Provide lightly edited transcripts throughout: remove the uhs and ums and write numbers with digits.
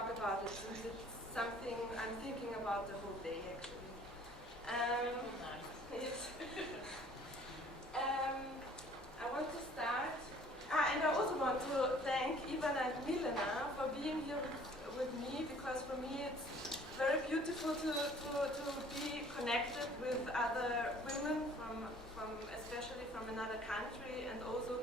talk about it, since it's something I'm thinking about the whole day, actually. Yes. I want to start, and I also want to thank Ivan and Milena for being here with me, because for me it's very beautiful to be connected with other women especially from another country and also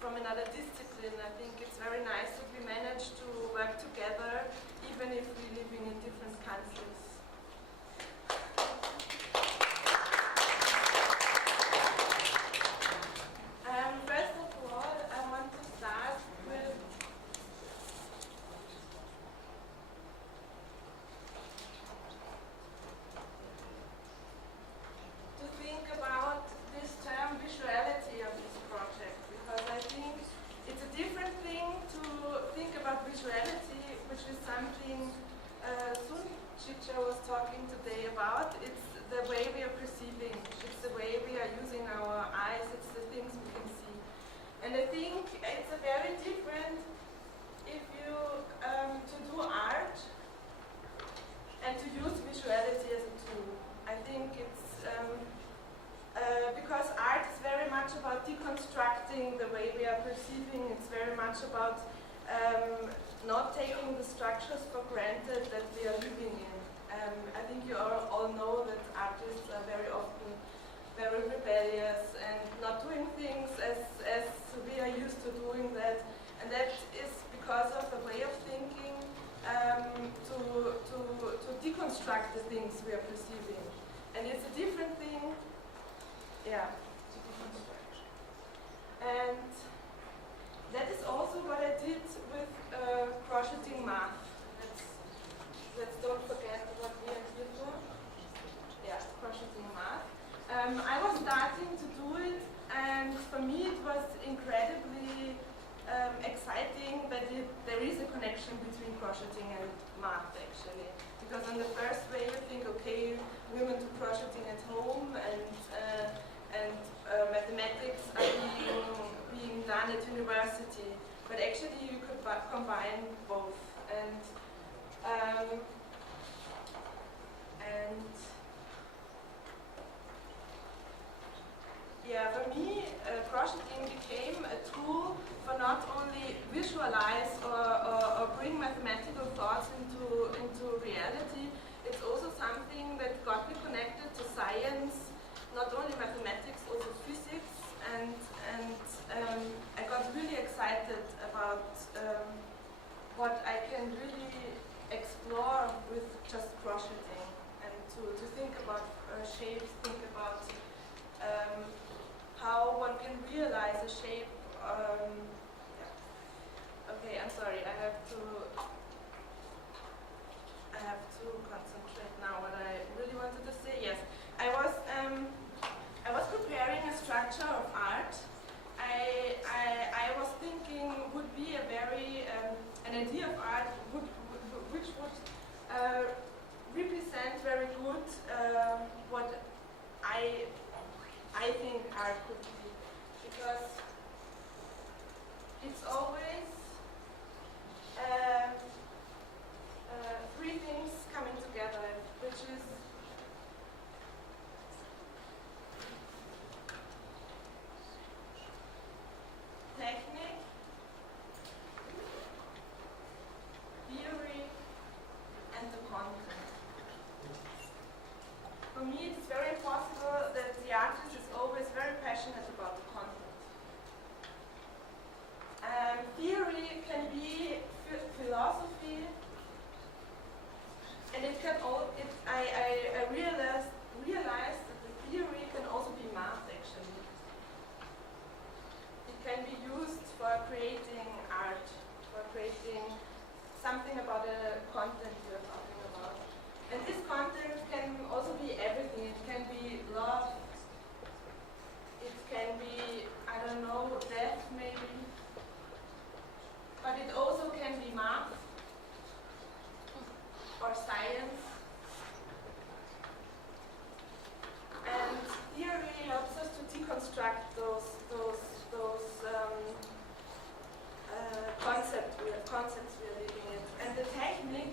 from another discipline. I think it's very nice that we manage to work together, even if we're living in different countries. First of all, I want to start with to think about this term visuality of this project, because I think it's a different thing to think about visuality, which is something Sun Chicha was talking today about. It's the way we are perceiving, it's the way we are using our eyes, it's the things we can see. And I think it's a very different if you to do art and to use visuality as a tool. I think it's because art is very much about deconstructing the way we are perceiving. It's very much about not taking the structures for granted that we are living in. I think you all know that artists are very often very rebellious and not doing things as we are used to doing that. And that is because of the way of thinking to deconstruct the things we are perceiving. And it's a different thing, yeah, to deconstruct. And that is also what I did with Crocheting Math. Let's don't forget what we are here for. Yeah, Crocheting Math. I was starting to do it, and for me it was incredibly exciting that there is a connection between crocheting and math, actually. Because on the first way you think, okay, women do crocheting at home, and mathematics are being done at university. But actually you could combine both. And yeah, for me, crocheting became a tool for not only visualize or bring mathematical thoughts into reality. It's also something that got me connected to science, not only mathematics, also physics, and I got really excited about what I can really explore with just crocheting, and to think about shapes, think about how one can realize a shape. Yeah. Okay, I'm sorry. I have to concentrate now. What I really wanted to say. Yes, I was preparing a structure of art. I was thinking would be a very an idea of art which would represent very good what I think art could be, because it's always three things coming together, which is technique, theory, and the content. For me, it's very possible that the artist is always very passionate about the content. Theory can be philosophy, and it can all. I realized that the theory can also be math, actually. It can be used for creating art, for creating something about the content we are talking about. And this content can also be everything. It can be love, it can be, I don't know, death maybe. But it also can be math or science. And theory helps us to deconstruct those concepts we are living in. And the technique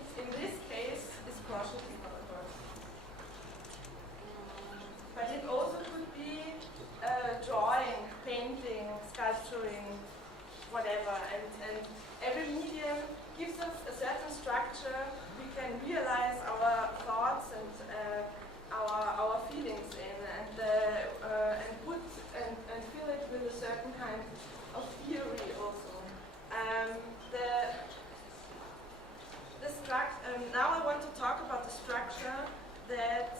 whatever. And every medium gives us a certain structure we can realize our thoughts and our feelings in, and put and fill it with a certain kind of theory also. Now I want to talk about the structure that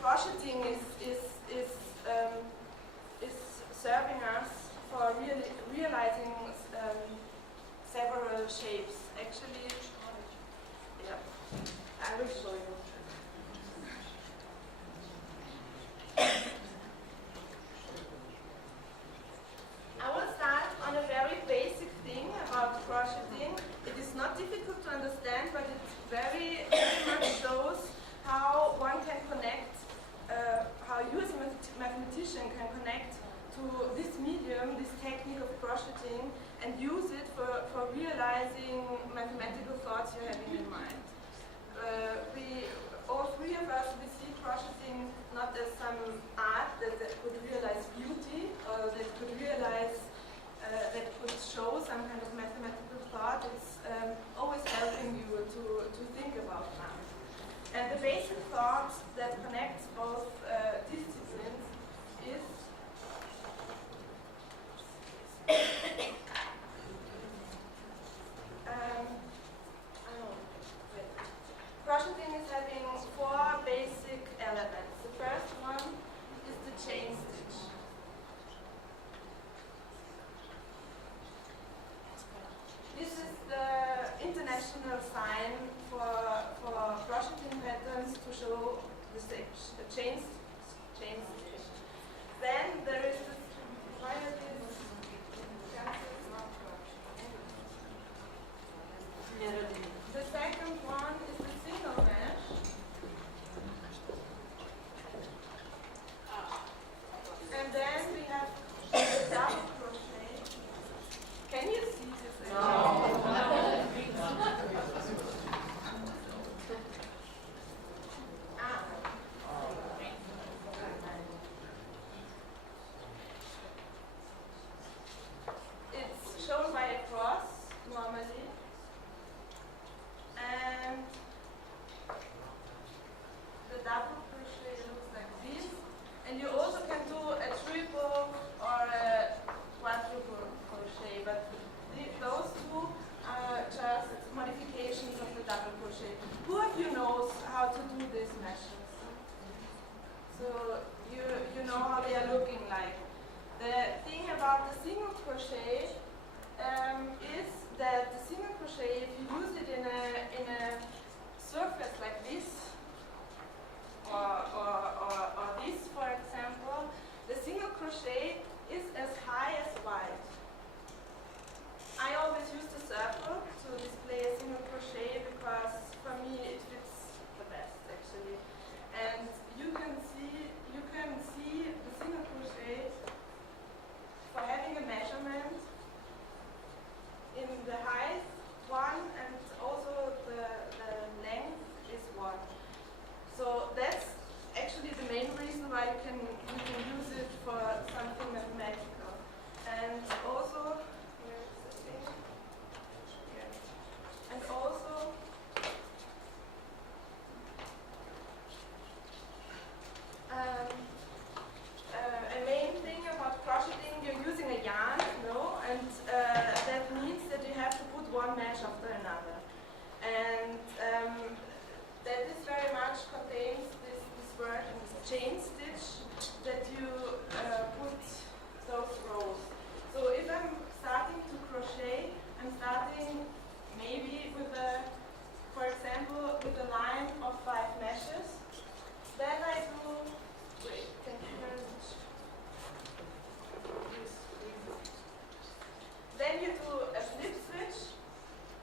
crocheting is serving us for realizing several shapes. Actually, yeah, I will show you. I will start on a very basic thing about crocheting. It is not difficult to understand, but it very much shows how one can connect, how you as a mathematician can connect to this medium, this technique of crocheting, and use it for realizing mathematical thoughts you're having in mind. All three of us, we see crocheting not as some art that could realize beauty, or that could realize, that could show some kind of mathematical thought. It's always helping you to think about math. And the basic thought that connects both disciplines is crocheting is having four basic elements. The first one is the chain stitch. This is the international sign for crocheting patterns to show the chain stitch. Then there is the The second one is the single mesh. And then we have the double crochet. Can you see this? No. It's shown by a cross normally. And the double crochet looks like this. And you also can do a triple or a quadruple crochet, but those two are just modifications of the double crochet. Who of you knows how to do these meshes? So you know how they are looking like. The thing about the single crochet is that the single crochet, if you use it in a surface like this, or this, for example, the single crochet is as high as wide. I always use the circle to display a single crochet because for me it fits the best actually. And you can see the single crochet for having a measurement in the height 1 and also the length is 1. So that's actually the main reason why you can use it for something mathematical. And also, where is the thing? Here. And also, a main thing about crocheting, you're using a yarn, no? And that means that you have to put one mesh after another. And that is very much contains this word, this chain stitch, that you put those rows. So if I'm starting to crochet, I'm starting maybe with for example, with a line of 5 meshes. Then I do, wait, thank you very much. Then you do a flip switch.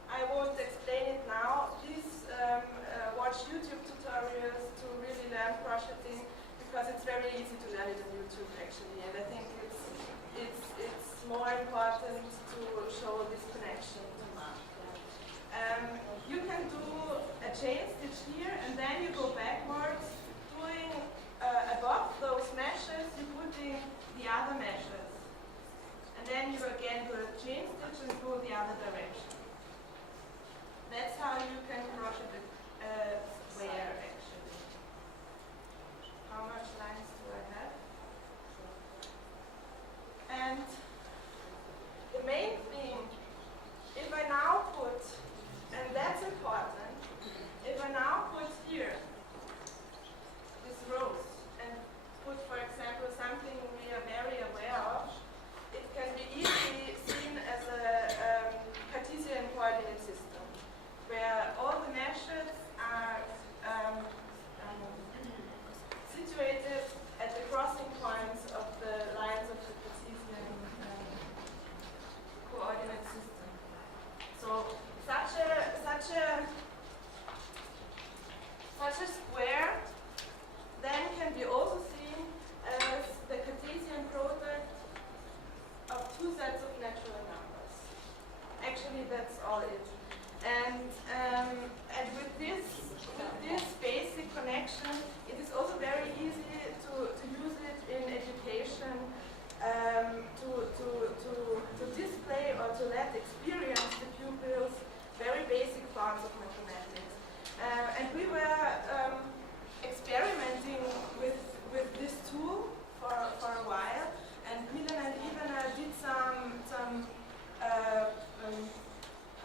I won't explain it now. Please watch YouTube tutorials to really learn crocheting because it's very easy to learn it on YouTube actually, and I think it's more important to show this connection to math. You can do a chain stitch here, and then you go backwards, doing above those meshes, you put in the other meshes, and then basically that's all it. And with this basic connection, it is also very easy to use it in education to display or to let experience the pupils very basic parts of mathematics. And we were experimenting with this tool for a while, and Milan and Ivana did some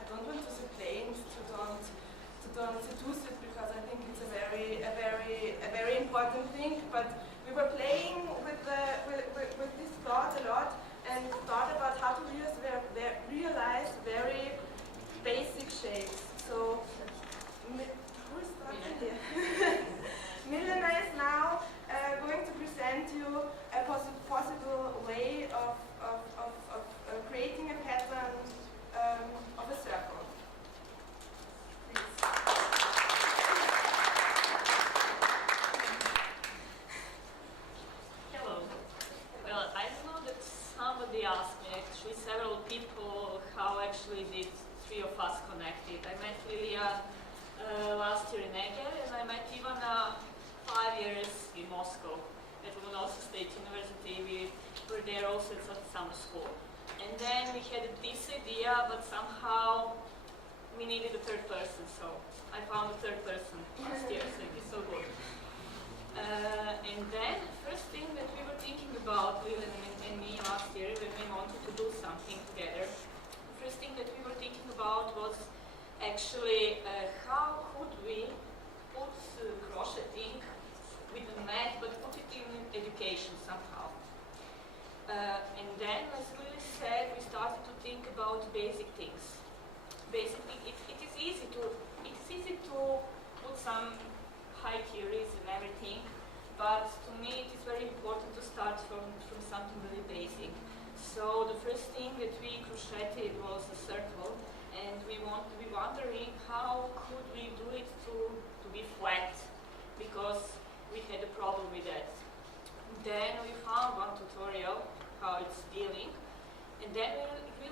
I don't want to say claims to don't seduce it, because I think it's a very important thing. But we were playing with this thought a lot, and thought about how to realize very basic shapes. So who is starting here? Milena is now going to present you a possible way of creating a pattern of a circle. Please. Hello. Well, I know that somebody asked me, actually several people, how actually did three of us connected. I met Lilian last year in Eger, and I met Ivana 5 years in Moscow at Univerzitet University. We were there also at summer school. And then we had this idea, but somehow we needed a third person, so I found a third person last year, so it is so good. And then, first thing that we were thinking about, Lilian and me last year, when we wanted to do something together, the first thing that we were thinking about was actually how could we put crocheting with the math, but put it in education somehow. And then, as Lily said, we started to think about basic things. Basically, it is easy to put some high theories and everything, but to me it is very important to start from something really basic. So the first thing that we crocheted was a circle, and we wondering how could we do it to be flat, because we had a problem with that. Then we found one tutorial how it's dealing, and then we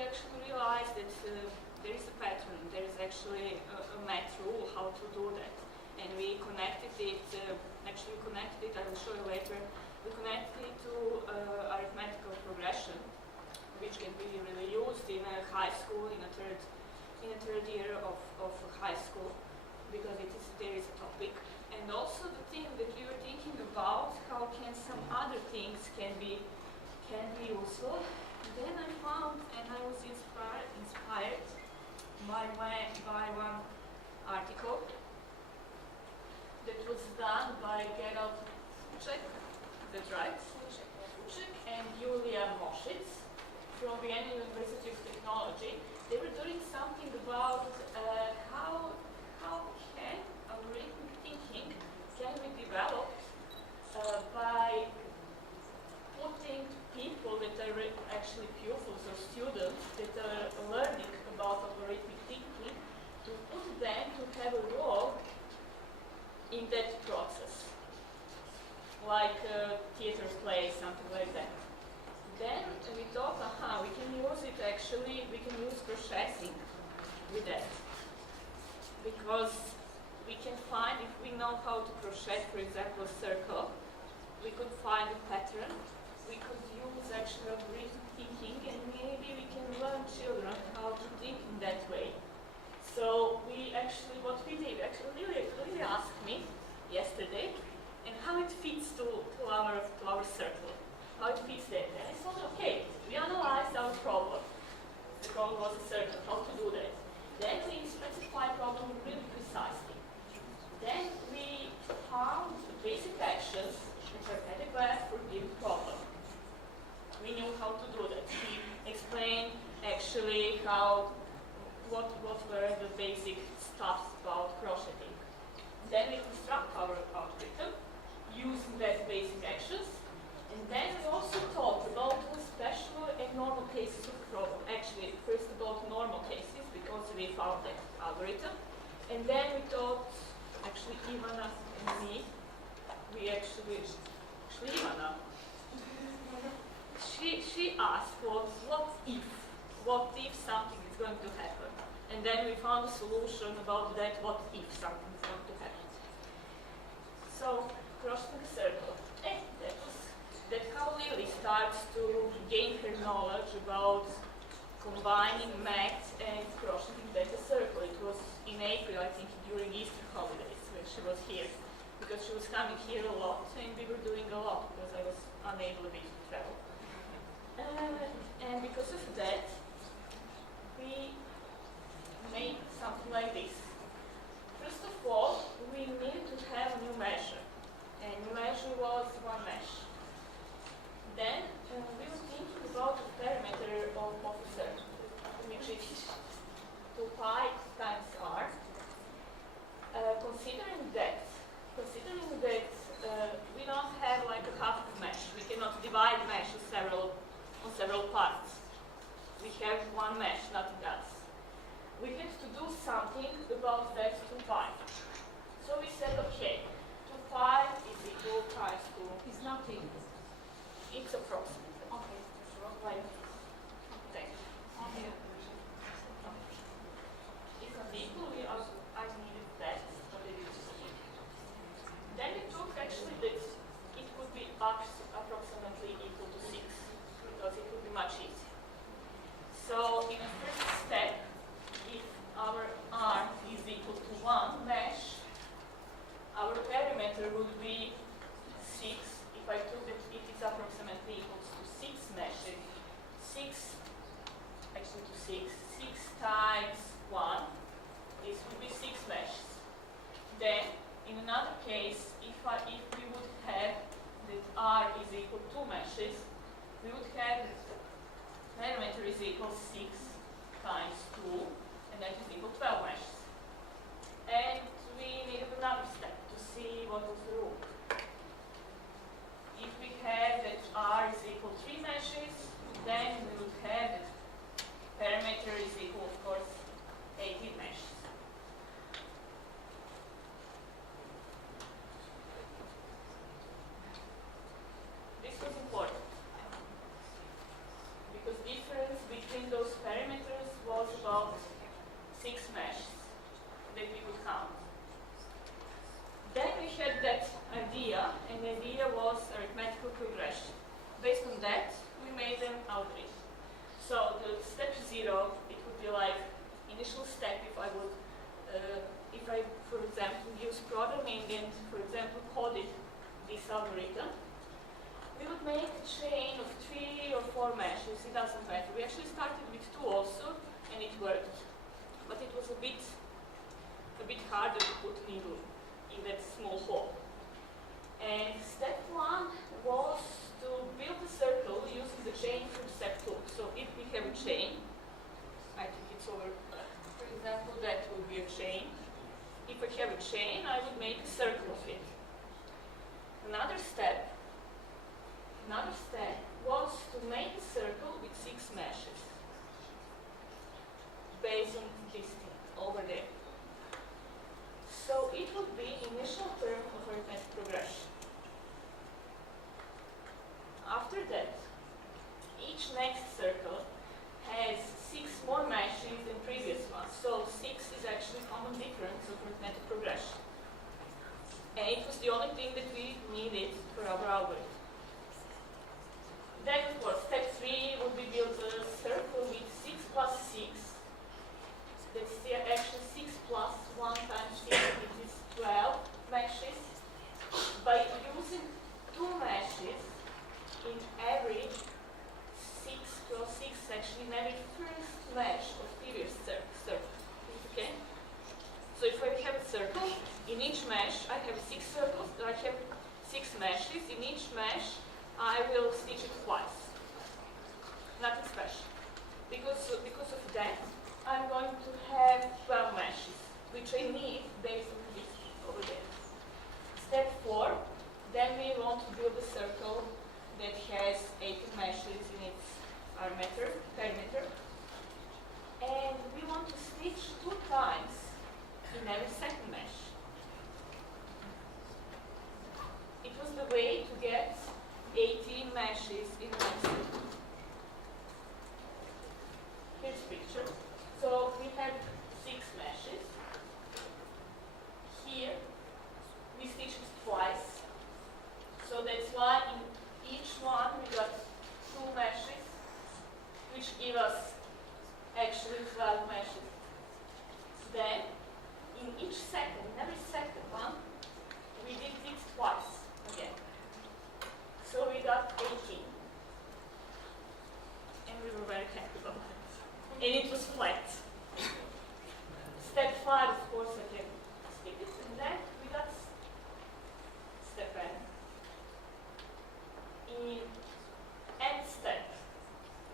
actually realized that there is a pattern, there is actually a math rule how to do that, and we connected it. I will show you later. We connected it to arithmetical progression, which can be really used in a high school, in a third year of high school, because there is a topic. And also the thing that we were thinking about, how can some other things can be useful. Then I found, and I was inspired by one article that was done by Gerald Fuček, that's right, Fuček and Julia Moschitz from Vienna University of Technology. They were doing something about how can algorithmic thinking can be developed by putting people that are actually pupils or students that are learning about algorithmic thinking, to put them to have a role in that process, like theater play, something like that. Then we thought, we can use it actually, we can use crocheting with that. Because we can find, if we know how to crochet, for example, a circle, we could find a pattern, we could use actually algorithmic thinking, and maybe we can learn children how to think in that way. So we actually, what we did, actually Lily asked me yesterday, and how it fits to our circle, how it fits there. And I thought, okay, we analyzed our problem. The problem was a circle, how to do that. Then we specified problem really precisely. Then we found the basic actions that are adequate for given problem. We knew how to do that. We explained actually what were the basic stuff about crocheting. Then we construct our algorithm using that basic actions. And then we also talked about special and normal cases of the problem. Actually, first about normal cases, because we found that algorithm. And then we thought, actually Ivana and me, Ivana, she asked what if what if something is going to happen. And then we found a solution about that, what if something is going to happen. So, crossing a circle. And that's how Lily starts to gain her knowledge about combining math and crocheting that a circle. It was in April, I think, during Easter holidays when she was here. Because she was coming here a lot, and we were doing a lot because I was unable a bit to travel. And because of that, we made something like this. First of all, we needed to have a new measure. And new measure was one mesh. Then we were thinking about the perimeter of a circle, which is 2 pi times r. Considering that we don't have like a half mesh, we cannot divide mesh on several parts. We have one mesh, nothing else. We had to do something about that 2 pi. So we said, okay, 2 pi is equal times 2. It's nothing. It's approximate. Okay. Like, thank you. Okay. It's not equal, I needed that, but it is equal. Then we took actually that it would be approximately equal to 6, because it would be much easier. So in the first step, if our R is equal to 1 mesh, our perimeter would be 6. If I took that it is approximately equal to 6 meshes, 6 times 1, this would be 6 meshes. Then, in another case, if we would have that R is equal to 2 meshes, we would have that the perimeter is equal 6 times 2, and that is equal to 12 meshes. And we needed another step to see what was the rule. If we have that R is equal to 3 meshes, then we would have that perimeter is equal, of course, 18 meshes. This was important because difference between those perimeters was about 6 meshes that we could count. Then we had that idea, and the idea was arithmetical progression. Based on that, we made an algorithm. So the step 0, it would be like initial step if I would, for example, use programming and, for example, coded this algorithm. We would make a chain of 3 or 4 meshes, it doesn't matter. We actually started with 2 also, and it worked. But it was a bit harder to put needle in that small hole. And step 1 was to build a circle using the chain from step 2. So if we have a chain, I think it's over, for example, that would be a chain. If I have a chain, I would make a circle of it. Another step was to make a circle with 6 meshes based on this thing over there. So it would be initial term of arithmetic progression. After that, each next circle has 6 more meshes than previous ones. So 6 is actually common difference of arithmetic progression. And it was the only thing that we needed for our algorithm. Then, of course, step 3 would be build a circle with 6 plus 6. That's actually 6 plus 1 times 6, which is 12 meshes. By using 2 meshes in every 6 plus 6, actually in every first mesh of previous circle. Okay? So if I have a circle, in each mesh I have 6 circles, I have 6 meshes. In each mesh I will stitch it twice. Nothing special. Because of that, I'm going to have 12 meshes, which I need based on this over there. Step 4, then we want to build a circle that has 18 meshes in its perimeter. And we want to stitch 2 times in every second mesh. It was the way to get 18 meshes and it was flat. Step 5, of course, I can skip it, and then we got step n. In n step,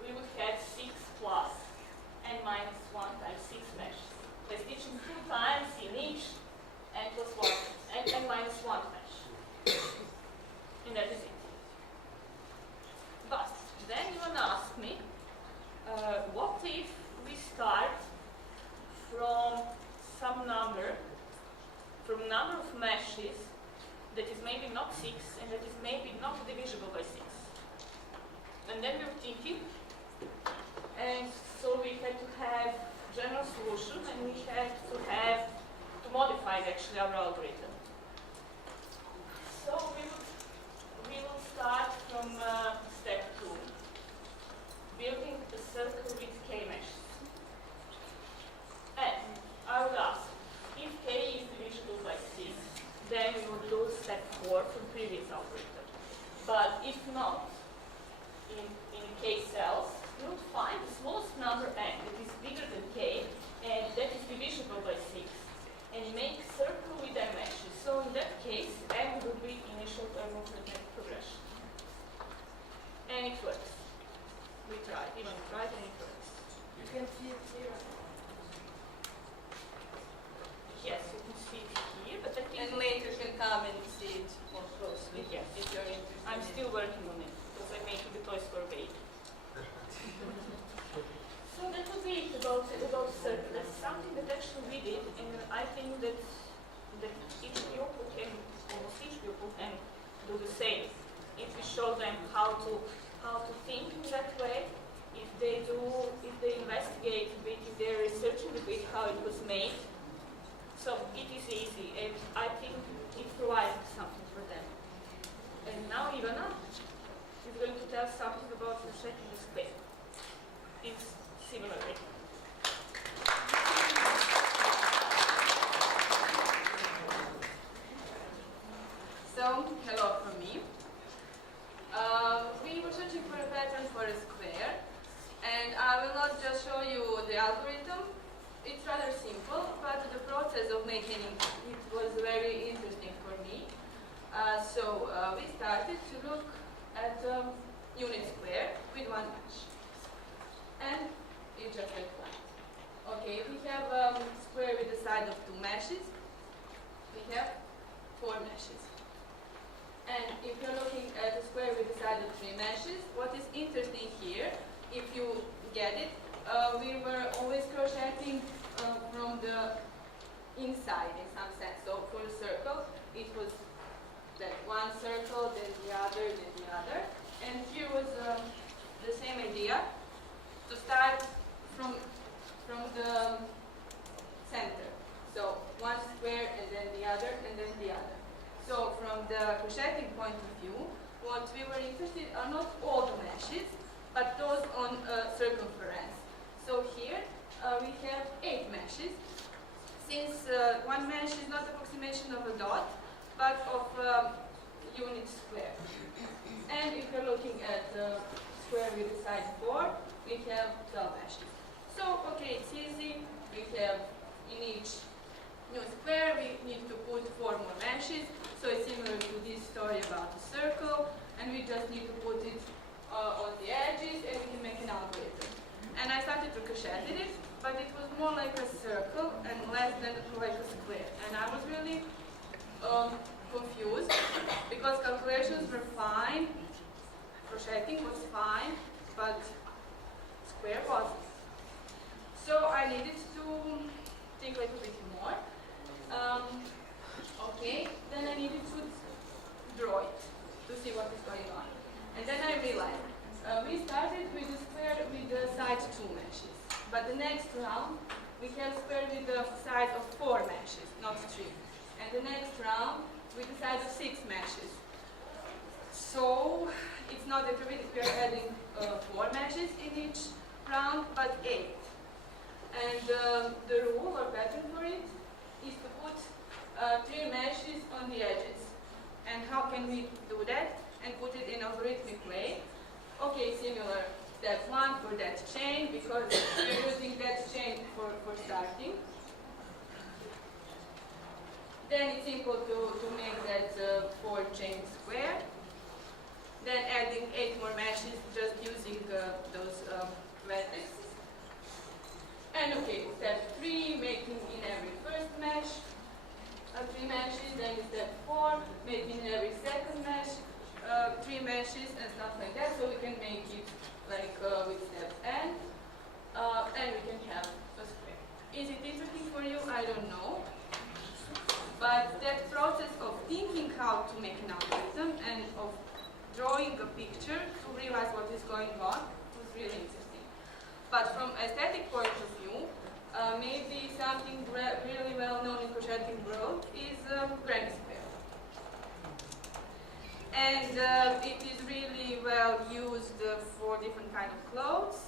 we would have 6 plus n minus 1 times 6 meshes. By stitching 2 times in each n plus 1, n minus 1 mesh. And that is it. But then you want to ask me, what if we start from some number, from number of meshes that is maybe not 6 and that is maybe not divisible by 6. And then we were thinking, and so we had to have general solution and we had to modify actually our algorithm. So we will start from step 2, building a circle with k meshes. And I would ask, if k is divisible by 6, then we would do step 4 from previous algorithm. But if not, in k cells, we would find the smallest number n that is bigger than k and that is divisible by 6 and make a circle with m meshes. So in that case, m would be initial term of the progression. And it works. We tried, even tried, and it works. You can see it here. Yes, you can see it here, but I think... And later you can come and see it more closely. Yes. If you're interested. I'm still working on it, because I'm making the toys for a baby. So that would be it about circle. That's something that actually we did, and I think that each pupil can, almost each pupil can do the same. If we show them how to think in that way, if they investigate a bit, if they're researching a bit how it was made. So it is easy, and I think it provides something for them. And now Ivana is going to tell something about Crocheting Math. It's similar. So, hello from me. We were searching for a pattern for a square, and I will not just show you the algorithm. It's rather simple, but the process of making it was very interesting for me. So we started to look at a unit square with one mesh. And it just went flat. Okay, we have a square with the side of 2 meshes. We have 4 meshes. And if you're looking at a square with the side of 3 meshes, what is interesting here, if you get it, we were always crocheting from the inside in some sense. So for a circle, it was that one circle, then the other, then the other. And here was the same idea, to start from the center. So one square and then the other and then the other. So from the crocheting point of view, what we were interested are not all the meshes, but those on circumference. So here we have 8 meshes. Since one mesh is not approximation of a dot, but of a unit square. And if you're looking at the square with the side 4, we have 12 meshes. So, okay, it's easy. We have in each new square, we need to put 4 more meshes. So it's similar to this story about the circle, and we just need to put it on the edges, and we can make an algorithm. And I started to crochet it, but it was more like a circle and less than like a square. And I was really confused because calculations were fine, crocheting was fine, but square wasn't. So I needed to think a little bit more. Okay, then I needed to draw it to see what is going on. And then I realized we started with a square with the side 2 meshes, but the next round we have square with the side of 4 meshes, not 3. And the next round with the side of 6 meshes. So it's not that we are adding 4 meshes in each round, but 8. And the rule or pattern for it is to put 3 meshes on the edges. And how can we do that and put it in algorithmic way? Okay, similar step 1 for that chain, because we're using that chain for starting. Then it's simple to make that 4-chain square. Then adding 8 more meshes, just using those vertices. And okay, step 3, making in every first mesh 3 meshes. Then step 4, making in every second mesh 3 meshes and stuff like that. So we can make it like with step n, and we can have a square. Is it interesting for you? I don't know. But that process of thinking how to make an algorithm and of drawing a picture to realize what is going on was really interesting. But from aesthetic point of view, maybe something really well known in crocheting world is granny square. And it is really well used for different kind of clothes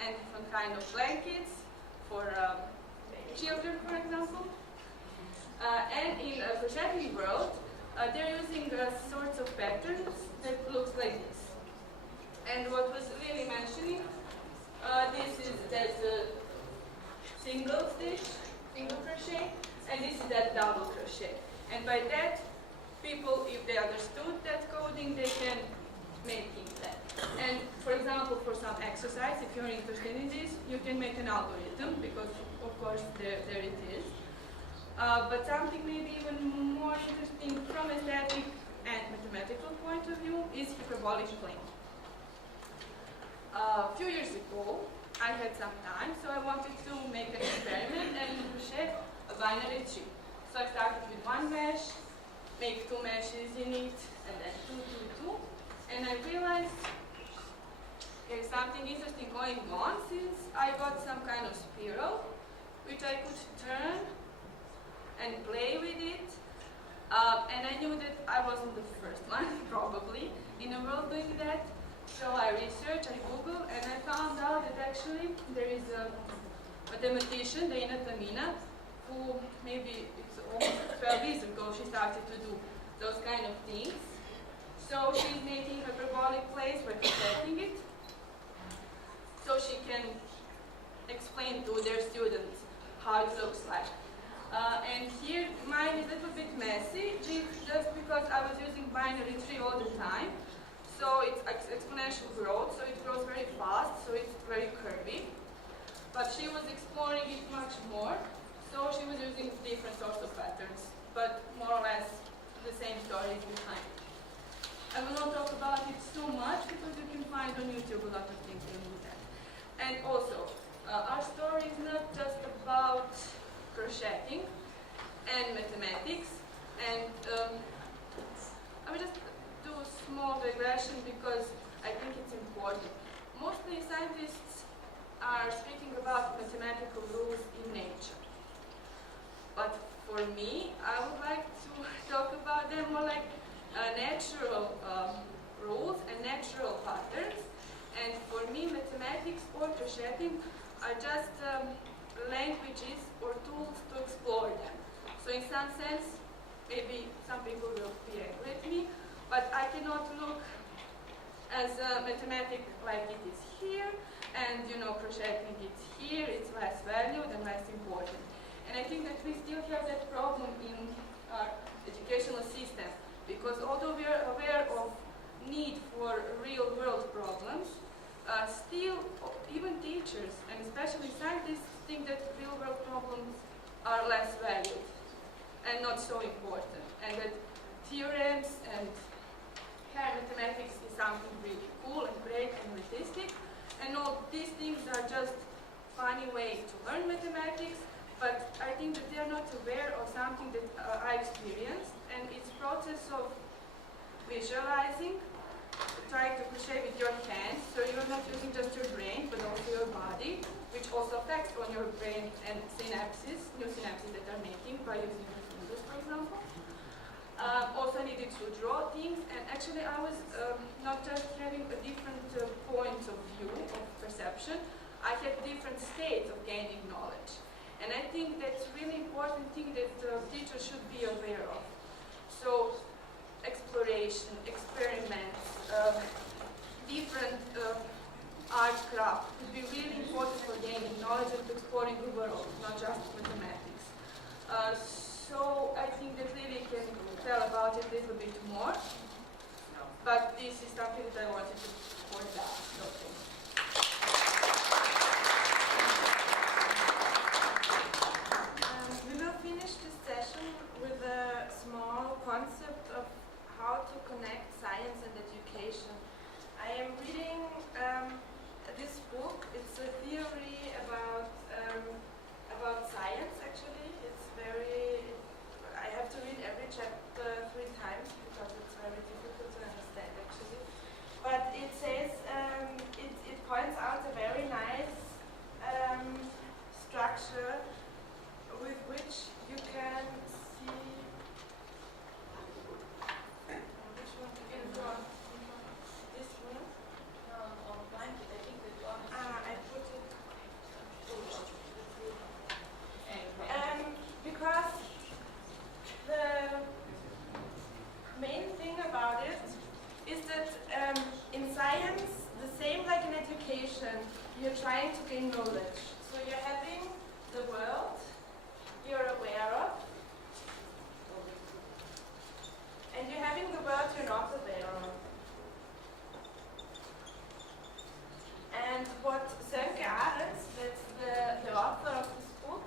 and different kind of blankets for children, for example. And in crocheting world, they're using sorts of patterns that looks like this. And what was really mentioning, that's a single stitch, single crochet, and this is that double crochet. And by that, people, if they understood that coding, they can make that. And for example, for some exercise, if you're interested in this, you can make an algorithm, because of course there it is. But something maybe even more interesting from aesthetic and mathematical point of view is hyperbolic plane. A few years ago, I had some time, so I wanted to make an experiment and crochet a binary tree. So I started with 1 mesh, make 2 meshes in it, and then 2, 2, 2. And I realized there's something interesting going on, since I got some kind of spiral, which I could turn and play with it. And I knew that I wasn't the first one, probably, in the world doing that. So I researched, I Googled, and I found out that actually there is a mathematician, Lilian Wieser, who maybe it's almost 12 years ago she started to do those kind of things. So she's making hyperbolic planes by crocheting it, so she can explain to their students how it looks like. And here mine is a little bit messy, just because I was using binary tree all the time. So it's exponential growth, so it grows very fast, so it's very curvy. But she was exploring it much more, so she was using different sorts of patterns, but more or less the same story is behind it. I will not talk about it so much, because you can find on YouTube a lot of things to do that. And also, our story is not just about crocheting and mathematics, and I will just do a small digression because I think it's important. Mostly scientists are speaking about mathematical rules in nature, but for me, I would like to talk about them more like natural rules and natural patterns. And for me, mathematics or crocheting are just languages or tools to explore them. So in some sense, maybe some people will be angry with me, but I cannot look as a mathematic like it is here, and crocheting it's here, it's less valued and less important. And I think that we still have that problem in our educational system, because although we are aware of need for real world problems, still even teachers and especially scientists think that real world problems are less valued and not so important, and that theorems and hard mathematics is something really cool and great and artistic, and all these things are just funny way to learn mathematics. But I think that they are not aware of something that I experienced, and it's process of visualizing, trying to crochet with your hands, so you're not using just your brain, but also your body, which also affects on your brain and synapses, new synapses that are making by using your fingers, for example. Also needed to draw things, and actually I was not just having a different point of view of perception, I had different states of gaining knowledge. And I think that's really important thing that teachers should be aware of. So exploration, experiments, different art, craft could be really important for gaining knowledge and exploring the world, not just mathematics. So I think that Lily can tell about it a little bit more, but this is something that I wanted to point out. We will finish this session with a small concept of how to connect science and education. I am reading this book. It's a theory about science. Actually, it's very. I have to read every chapter 3 times because it's very difficult to understand. Actually, but it says it points out a very nice structure with which you can see. Which one? In front. This one? On blanket, I think that one. I put it. Anyway. Because the main thing about it is that in science, the same like in education, you're trying to gain knowledge. So you're having the world you're aware of, and you're having the world you're not aware of. And what Sönke Arendt, that's the author of this book,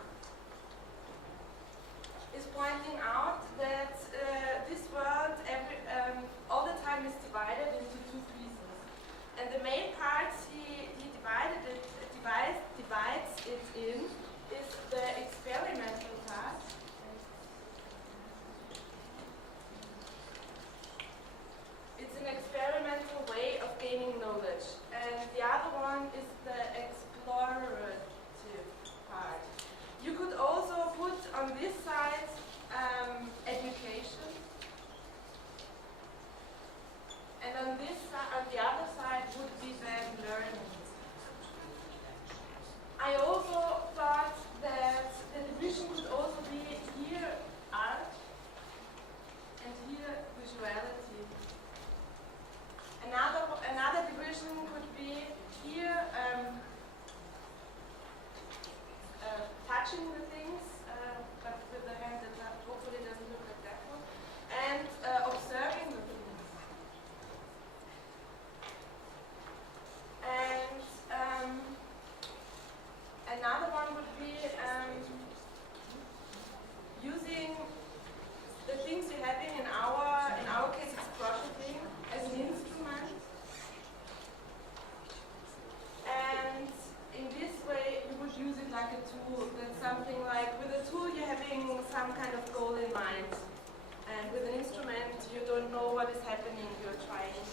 is pointing out that this world all the time is divided into 2 pieces. And the main parts he divides it in is the experimental part. It's an experimental way of gaining knowledge. And the other one is the explorative part. You could also put on this side education. And on this side, on the other side would be then learning. I also thought that the division could also be here art and here visuality. Another division could be here touching the things, but with the hand that hopefully doesn't look like that one, and observing the things. And another one would be using the things we're having in our case it's crocheting as an instrument. And in this way you would use it like a tool. That's something like with a tool you're having some kind of goal in mind. And with an instrument you don't know what is happening, you're trying.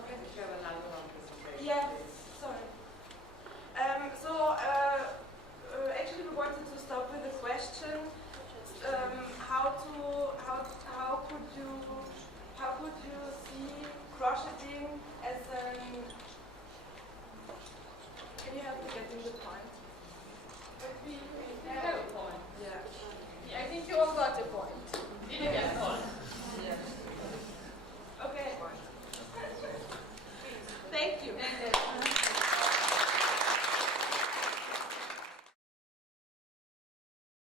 Okay. You have another one presentation. Yeah.